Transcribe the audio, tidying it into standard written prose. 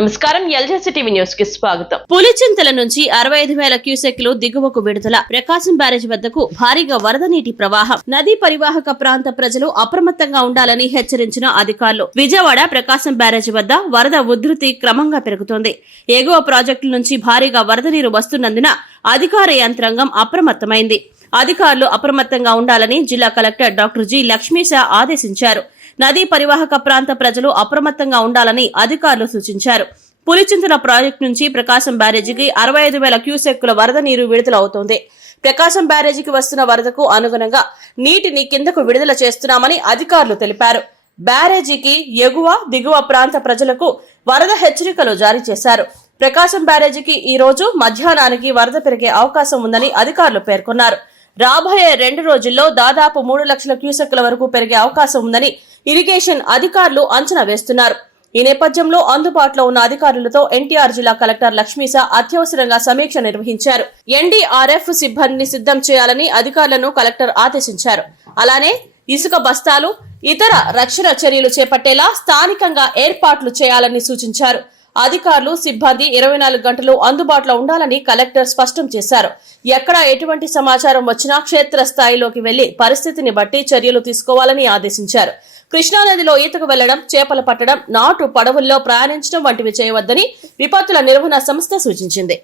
నమస్కారం, ఎల్జేసీ TV news కి స్వాగతం. పులిచింతల నుంచి 65,000 క్యూసెక్లు దిగువకు విడుదల. ప్రకాశం బ్యారేజ్ వద్దకు భారీగా వరద నీటి ప్రవాహం. నదీ పరివాహక ప్రాంత ప్రజలు అప్రమత్తంగా ఉండాలని హెచ్చరించిన అధికారులు. విజయవాడ ప్రకాశం బ్యారేజ్ వద్ద వరద ఉధృతి క్రమంగా పెరుగుతోంది. ఎగువ ప్రాజెక్టుల నుంచి భారీగా వరద నీరు వస్తున్నందున అధికార యంత్రాంగం అప్రమత్తమైంది. అధికారులు అప్రమత్తంగా ఉండాలని జిల్లా కలెక్టర్ డాక్టర్ జి. లక్ష్మీశ ఆదేశించారు. నదీ పరివాహక ప్రాంత ప్రజలు అప్రమత్తంగా ఉండాలని అధికారులు సూచించారు. పులిచింతల ప్రాజెక్టు నుంచి ప్రకాశం బ్యారేజీకి 65,000 క్యూసెక్కుల వరద నీరు విడుదల అవుతోంది. ప్రకాశం బ్యారేజీకి వస్తున్న వరదకు అనుగుణంగా నీటిని కిందకు విడుదల చేస్తున్నామని అధికారులు తెలిపారు. బ్యారేజీకి ఎగువ దిగువ ప్రాంత ప్రజలకు వరద హెచ్చరికలు జారీ చేశారు. ప్రకాశం బ్యారేజీకి ఈ రోజు మధ్యాహ్నానికి వరద పెరిగే అవకాశం ఉందని అధికారులు పేర్కొన్నారు. రాబోయే 2 రోజుల్లో దాదాపు 3 లక్షల క్యూసెక్కుల వరకు పెరిగే అవకాశం ఉందని ఇరిగేషన్ అధికారులు అంచనా వేస్తున్నారు. ఈ నేపథ్యంలో అందుబాటులో ఉన్న అధికారులతో ఎన్టీఆర్ జిల్లా కలెక్టర్ లక్ష్మీశ అత్యవసరంగా సమీక్ష నిర్వహించారు. ఎన్డీఆర్ఎఫ్ సిబ్బందిని సిద్ధం చేయాలని అధికారులను కలెక్టర్ ఆదేశించారు. అలానే ఇసుక బస్తాలు, ఇతర రక్షణ చర్యలు చేపట్టేలా స్థానికంగా ఏర్పాట్లు చేయాలని సూచించారు. అధికారులు సిబ్బంది 24 గంటలు అందుబాటులో ఉండాలని కలెక్టర్ స్పష్టం చేశారు. ఎక్కడ ఎటువంటి సమాచారం వచ్చినా క్షేత్రస్థాయిలోకి వెళ్లి పరిస్థితిని బట్టి చర్యలు తీసుకోవాలని ఆదేశించారు. కృష్ణానదిలో ఈతకు వెళ్లడం, చేపలు పట్టడం, నాటు పడవల్లో ప్రయాణించడం వంటివి చేయవద్దని విపత్తుల నిర్వహణ సంస్థ సూచించింది.